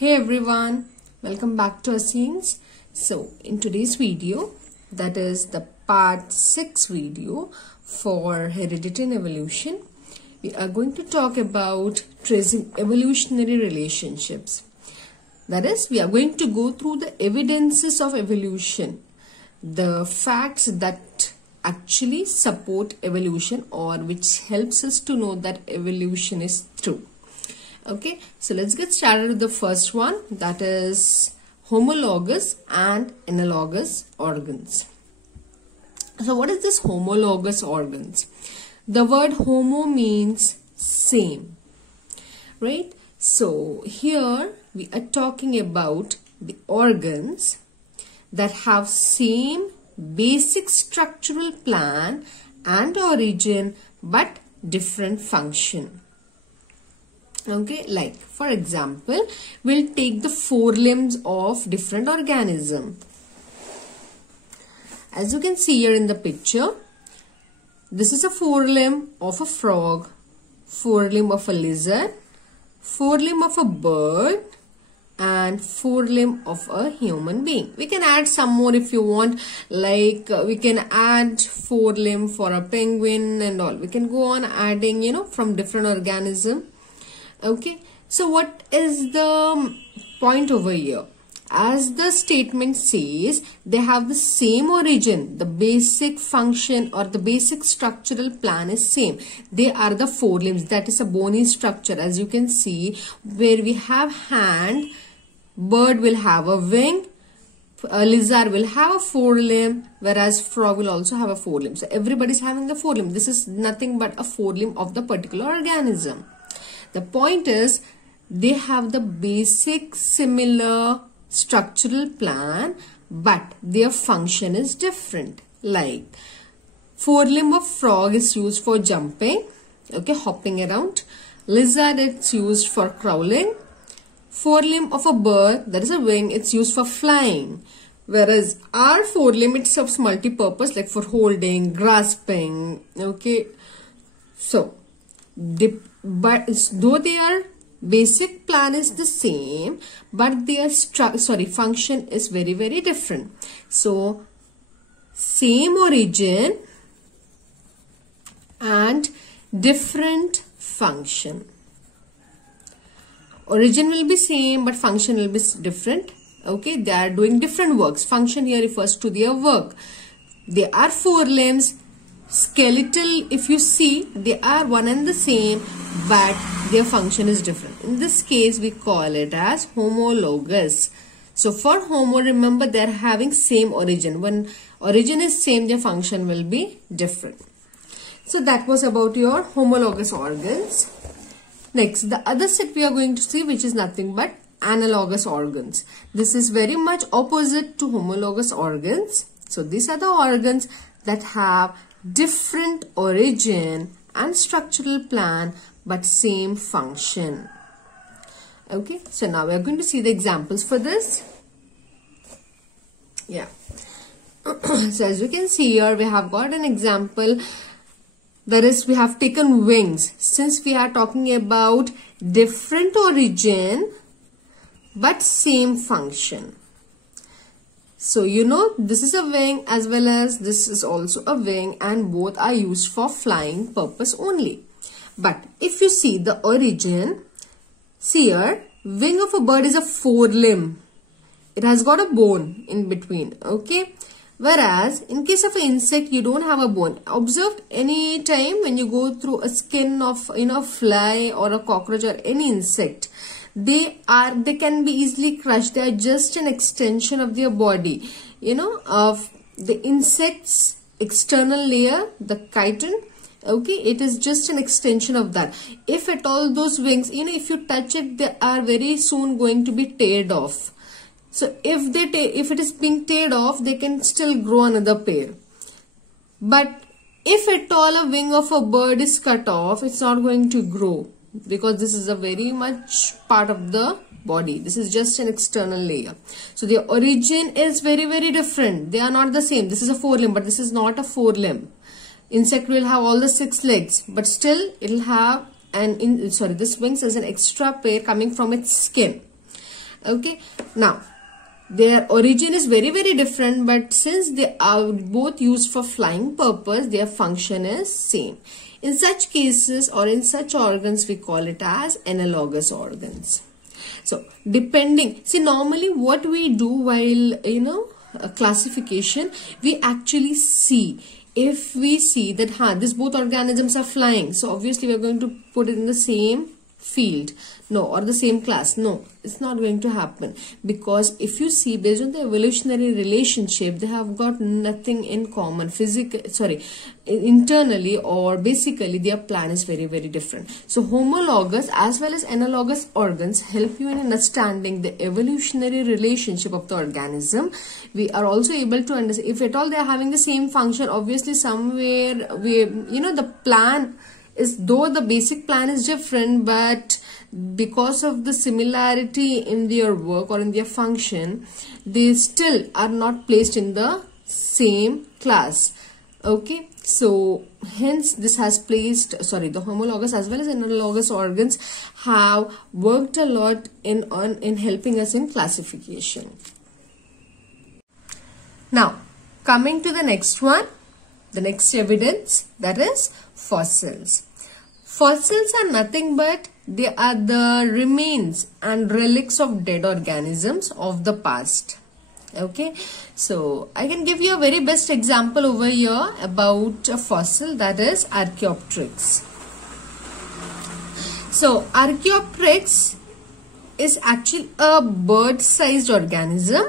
Hey everyone, welcome back to our scenes. So in today's video, that is the part 6 video for heredity and evolution, we are going to talk about tracing evolutionary relationships. That is, we are going to go through the evidences of evolution, the facts that actually support evolution or which helps us to know that evolution is true. Okay, so let's get started with the first one, that is homologous and analogous organs. So what is this homologous organs? The word homo means same, right? So here we are talking about the organs that have same basic structural plan and origin but different function. Okay, like for example, we'll take the forelimbs of different organism. As you can see here in the picture, this is a forelimb of a frog, forelimb of a lizard, forelimb of a bird, and forelimb of a human being. We can add some more if you want, like we can add forelimb for a penguin and all. We can go on adding, from different organism. Okay, so what is the point over here? As the statement says, they have the same origin, the basic function or the basic structural plan is same. They are the forelimbs, that is a bony structure. As you can see, where we have hand, bird will have a wing, a lizard will have a forelimb, whereas frog will also have a forelimb. So everybody is having the forelimb. This is nothing but a forelimb of the particular organism. The point is, they have the basic similar structural plan, but their function is different. Like, forelimb of frog is used for jumping, okay, hopping around. Lizard, it's used for crawling. Forelimb of a bird, that is a wing, it's used for flying. Whereas our forelimb, it serves multi-purpose, like for holding, grasping, okay. So, but though their basic plan is the same, but their function is very, very different. So, same origin and different function. Origin will be same, but function will be different. Okay, they are doing different works. Function here refers to their work. They are forelimbs. Skeletal, if you see, they are one and the same, but their function is different. In this case, we call it as homologous. So for homo, remember, they are having same origin. When origin is same, their function will be different. So that was about your homologous organs. Next, the other set we are going to see, which is nothing but analogous organs. This is very much opposite to homologous organs. So these are the organs that have different origin and structural plan but same function. Okay, so now we are going to see the examples for this. Yeah. So as you can see here, we have got an example. That is, we have taken wings. Since we are talking about different origin but same function. So, this is a wing as well as this is also a wing, and both are used for flying purpose only. But if you see the origin, see here, wing of a bird is a forelimb. It has got a bone in between, okay? Whereas, in case of an insect, you don't have a bone. Observe any time when you go through a skin of, a fly or a cockroach or any insect, they can be easily crushed. They are just an extension of their body, of the insect's external layer, the chitin. Okay, it is just an extension of that. If at all those wings, if you touch it, they are very soon going to be teared off. So if it is being teared off, they can still grow another pair. But if at all a wing of a bird is cut off, it's not going to grow, because this is a very much part of the body. This is just an external layer. So the origin is very, very different. They are not the same. This is a forelimb, but this is not a forelimb. Insect will have all the 6 legs, but still it will have this wings as an extra pair coming from its skin. Okay, now their origin is very different, but since they are both used for flying purpose, their function is same. In such cases or in such organs, we call it as analogous organs. So depending, see, normally what we do while classification, we actually see, if we see that this both organisms are flying, so obviously we are going to put it in the same field, no, or the same class. No, it's not going to happen, because if you see, based on the evolutionary relationship, they have got nothing in common internally, or basically their plan is very different. So homologous as well as analogous organs help you in understanding the evolutionary relationship of the organism. We are also able to understand, if at all they are having the same function, obviously somewhere the plan is, though the basic plan is different, but because of the similarity in their work or in their function, they still are not placed in the same class. Okay, so hence this has placed, the homologous as well as analogous organs have worked a lot in helping us in classification. Now coming to the next one, the next evidence, that is fossils. Fossils are nothing but they are the remains and relics of dead organisms of the past. Okay, so I can give you a very best example over here about a fossil, that is Archaeopteryx. So Archaeopteryx is actually a bird-sized organism,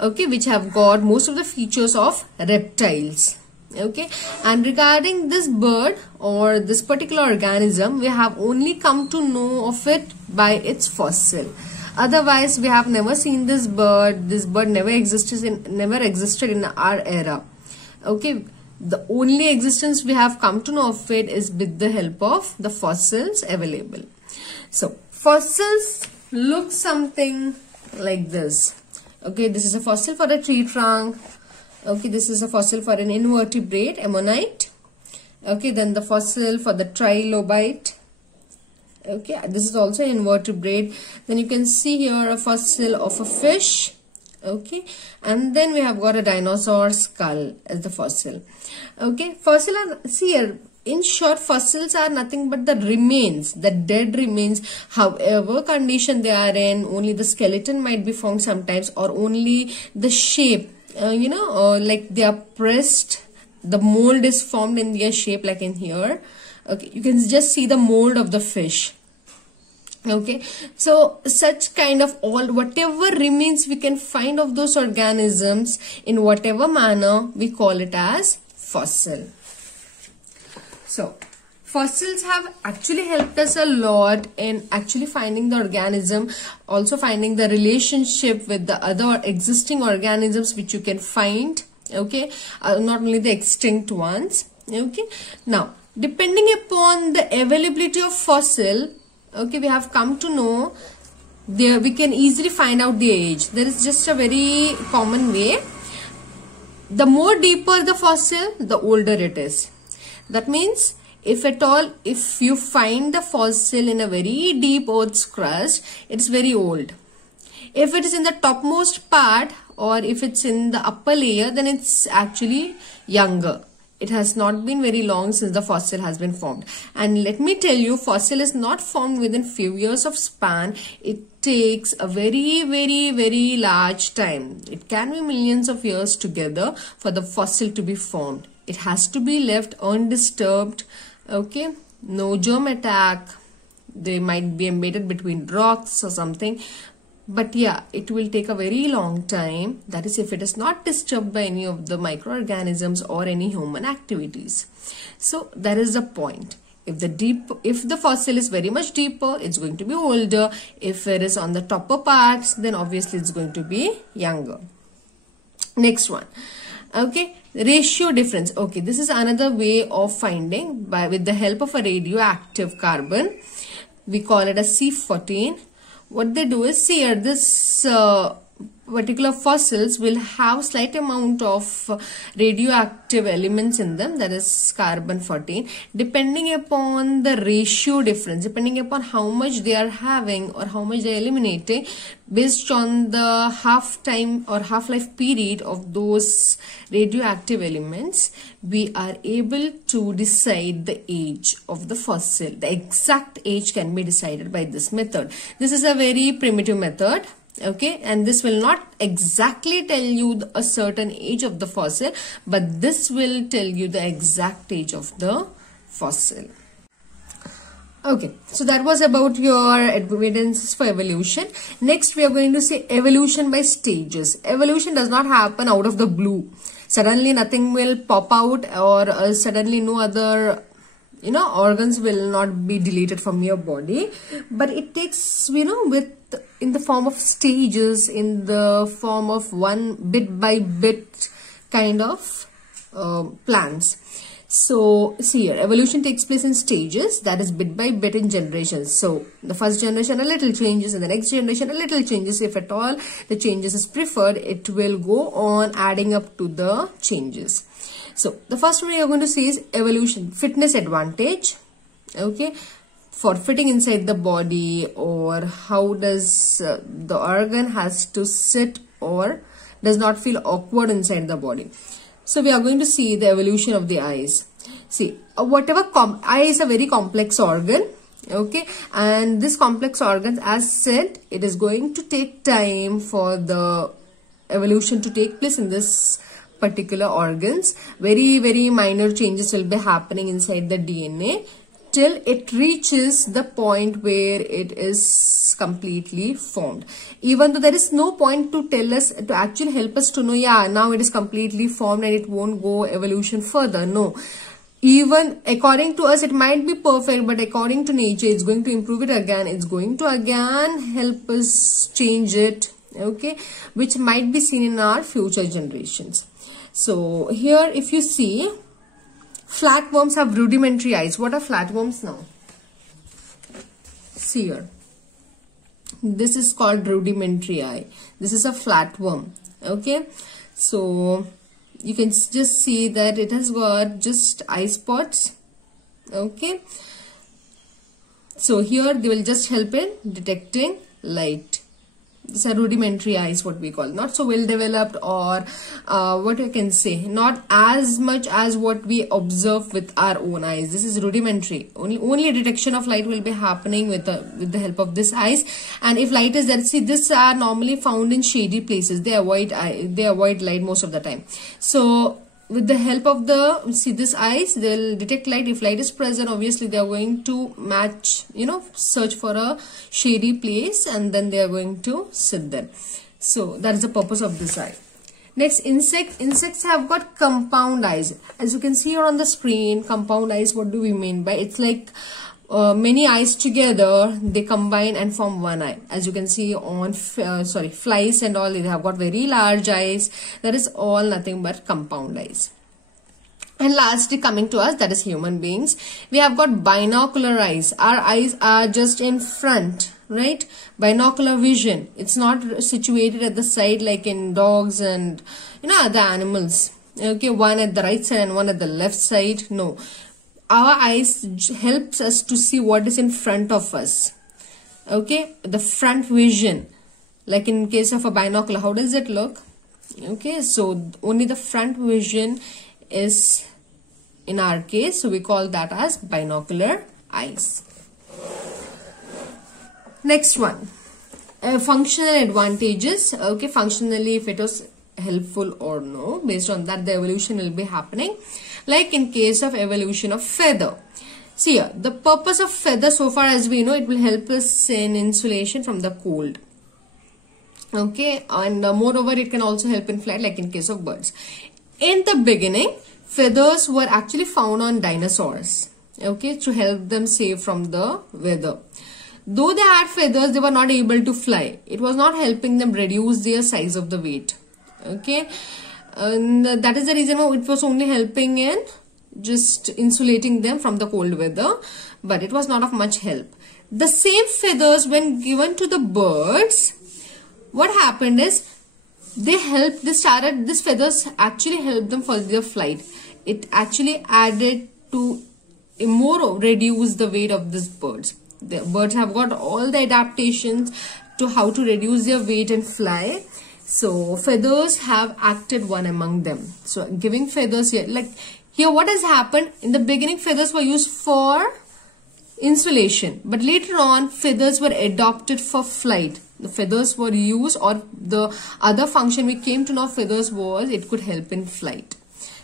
okay, which have got most of the features of reptiles. Okay, and regarding this bird or this particular organism, we have only come to know of it by its fossil. Otherwise, we have never seen this bird. This bird never existed in our era. Okay, the only existence we have come to know of it is with the help of the fossils available. So fossils look something like this. Okay, this is a fossil for a tree trunk. Okay, this is a fossil for an invertebrate, ammonite. Okay, then the fossil for the trilobite. Okay, this is also invertebrate. Then you can see here a fossil of a fish. Okay, and then we have got a dinosaur skull as the fossil. Okay, fossil are, see here, in short, fossils are nothing but the remains, the dead remains, however condition they are in. Only the skeleton might be found sometimes, or only the shape, like they are pressed, the mold is formed in their shape, like in here. Okay, you can just see the mold of the fish. Okay, so such kind of whatever remains we can find of those organisms in whatever manner, we call it as fossil. So fossils have actually helped us a lot in actually finding the organism, also finding the relationship with the other existing organisms which you can find. Okay, not only the extinct ones. Okay, now depending upon the availability of fossil, okay, we have come to know there we can easily find out the age. There is just a very common way. The more deeper the fossil, the older it is. That means if at all, if you find the fossil in a very deep earth's crust, it's very old. If it is in the topmost part, or if it's in the upper layer, then it's actually younger. It has not been very long since the fossil has been formed. And let me tell you, fossil is not formed within few years of span. It takes a very large time. It can be millions of years together for the fossil to be formed. It has to be left undisturbed. Okay, no germ attack. They might be embedded between rocks or something. But yeah, it will take a very long time. That is, if it is not disturbed by any of the microorganisms or any human activities. So that is the point. If the fossil is very much deeper, it's going to be older. If it is on the topper parts, then obviously it's going to be younger. Next one. Okay, ratio difference. Okay, this is another way of finding with the help of a radioactive carbon. We call it a C14. What they do is, see here, this particular fossils will have slight amount of radioactive elements in them, that is carbon-14. Depending upon the ratio difference, depending upon how much they are having or how much they are eliminating, based on the half-time or half-life period of those radioactive elements, we are able to decide the age of the fossil. The exact age can be decided by this method. This is a very primitive method, okay, and this will not exactly tell you a certain age of the fossil, but this will tell you the exact age of the fossil. Okay, so that was about your evidences for evolution. Next, we are going to see evolution by stages. Evolution does not happen out of the blue. Suddenly nothing will pop out, or suddenly no other, organs will not be deleted from your body. But it takes, in the form of stages, in the form of one bit by bit kind of plans. So, see here, evolution takes place in stages, that is bit by bit in generations. So, the first generation a little changes, and the next generation a little changes. If at all the changes is preferred, it will go on adding up to the changes. So, the first one we are going to see is evolution, fitness advantage, okay, for fitting inside the body, or how does the organ has to sit or does not feel awkward inside the body. So, we are going to see the evolution of the eyes. See, eye is a very complex organ, okay, and this complex organ, as said, it is going to take time for the evolution to take place in this particular organs. Very, very minor changes will be happening inside the DNA till it reaches the point where it is completely formed. Even though there is no point to tell us, to actually help us to know, yeah, now it is completely formed and it won't go evolution further. No. Even according to us, it might be perfect, but according to nature, it's going to improve it again. It's going to again help us change it, okay, which might be seen in our future generations. So here, if you see, flatworms have rudimentary eyes. What are flatworms now? See here. This is called rudimentary eye. This is a flatworm. Okay. So, you can just see that it has got just eye spots. Okay. So, here they will just help in detecting light. These are rudimentary eyes, what we call, not so well developed, or what you can say, not as much as what we observe with our own eyes. This is rudimentary. Only a detection of light will be happening with the help of this eyes. And if light is there, see, these are normally found in shady places. They avoid light most of the time. So with the help of this eyes, they'll detect light. If light is present, obviously they are going to match, search for a shady place, and then they are going to sit there. So that is the purpose of this eye. Next, insects have got compound eyes. As you can see here on the screen, compound eyes, what do we mean by? It's like many eyes together, they combine and form one eye. As you can see on flies and all, they have got very large eyes. That is all nothing but compound eyes. And lastly, coming to us, that is human beings, we have got binocular eyes. Our eyes are just in front, right? Binocular vision. It's not situated at the side like in dogs and other animals. Okay, one at the right side and one at the left side. No. Our eyes helps us to see what is in front of us. Okay, the front vision, like in case of a binocular, how does it look? Okay, so only the front vision is in our case, so we call that as binocular eyes. Next one, functional advantages. Okay, functionally, if it was helpful or no, based on that the evolution will be happening. Like in case of evolution of feather. See here, the purpose of feather, so far as we know, it will help us in insulation from the cold. Okay, and moreover, it can also help in flight, like in case of birds. In the beginning, feathers were actually found on dinosaurs, okay, to help them save from the weather. Though they had feathers, they were not able to fly. It was not helping them reduce their size of the weight. Okay. And that is the reason why it was only helping in just insulating them from the cold weather, but it was not of much help. The same feathers, when given to the birds, what happened is These feathers actually helped them for their flight. It actually added to more reduce the weight of these birds. The birds have got all the adaptations to how to reduce their weight and fly. So feathers have acted one among them. So giving feathers here, like here what has happened, in the beginning feathers were used for insulation, but later on feathers were adopted for flight. The feathers were used, or the other function we came to know feathers was it could help in flight.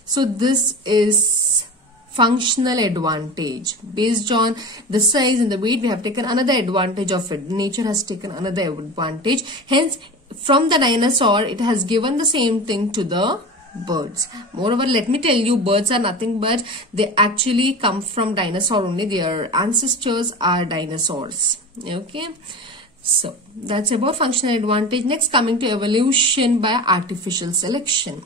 So this is functional advantage. Based on the size and the weight, we have taken another advantage of it. Nature has taken another advantage. Hence, from the dinosaur, it has given the same thing to the birds. Moreover, let me tell you, birds are nothing but they actually come from dinosaur only. Their ancestors are dinosaurs. Okay. So, that's about functional advantage. Next, coming to evolution by artificial selection.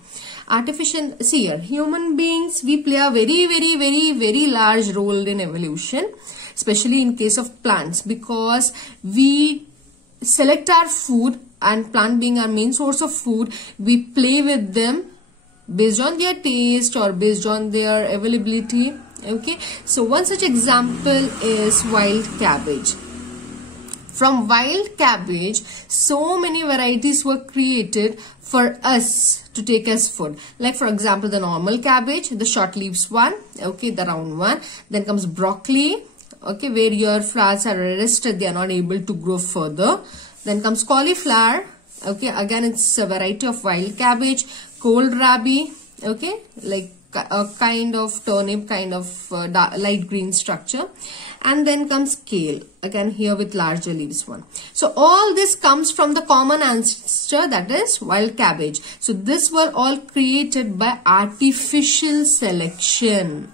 See here, human beings, we play a very large role in evolution, especially in case of plants, because we select our food, and plant being our main source of food, we play with them based on their taste or based on their availability. Okay, so one such example is wild cabbage. From wild cabbage, so many varieties were created for us to take as food. Like for example, the normal cabbage, the short leaves one, okay, the round one. Then comes broccoli, okay, where your flowers are arrested, they are not able to grow further. Then comes cauliflower, okay, again it's a variety of wild cabbage. Kohlrabi, okay, like a kind of turnip, kind of light green structure. And then comes kale, again here with larger leaves one. So all this comes from the common ancestor, that is wild cabbage. So this were all created by artificial selection.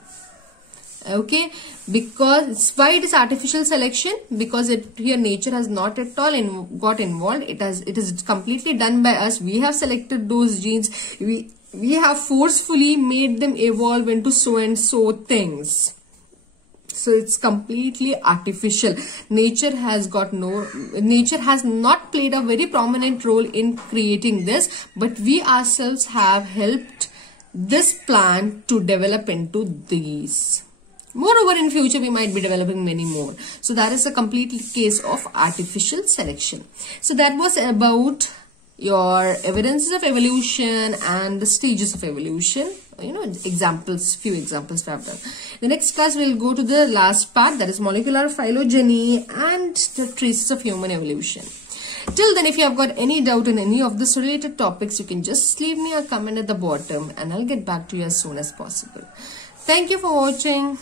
Okay, because why it is artificial selection? Because here nature has not at all got involved. It is completely done by us. We have selected those genes. We have forcefully made them evolve into so and so things. So it's completely artificial. Nature has not played a very prominent role in creating this, but we ourselves have helped this plant to develop into these. Moreover, in future we might be developing many more. So that is a complete case of artificial selection. So that was about your evidences of evolution and the stages of evolution. You know, few examples we have done. The next class we'll go to the last part, that is molecular phylogeny and the traces of human evolution. Till then, if you have got any doubt on any of this related topics, you can just leave me a comment at the bottom and I'll get back to you as soon as possible. Thank you for watching.